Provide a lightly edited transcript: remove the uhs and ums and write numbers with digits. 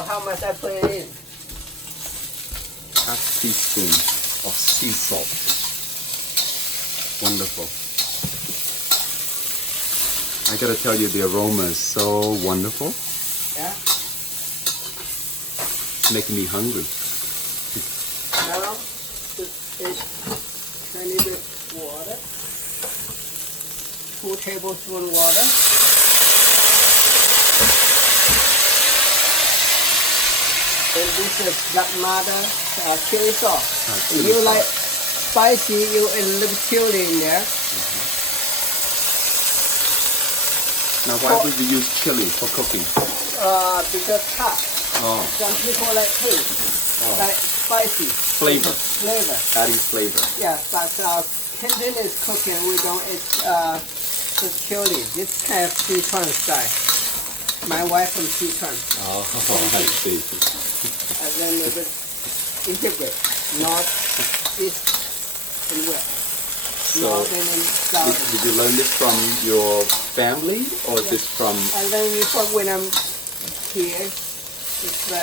how much I put it in? Half teaspoon of sea salt. Wonderful. I gotta tell you, the aroma is so wonderful. Yeah. It's making me hungry. Now, put it tiny bit water. 2 tablespoons water. And this is black mother chili sauce. If chili you like sauce. spicy, you add a little chili in there. Now, why would you use chili for cooking? Because hot. Oh, Some people like taste, like spicy. flavor. Flavor. Adding flavor. Yeah, but Cantonese cooking, we don't eat the chili. This kind of Sichuan style. My wife from Sichuan. Oh, I see. And then we integrate north, east, and west. So, North and then south. did you learn this from your family, or is this from? And then when I'm here, it's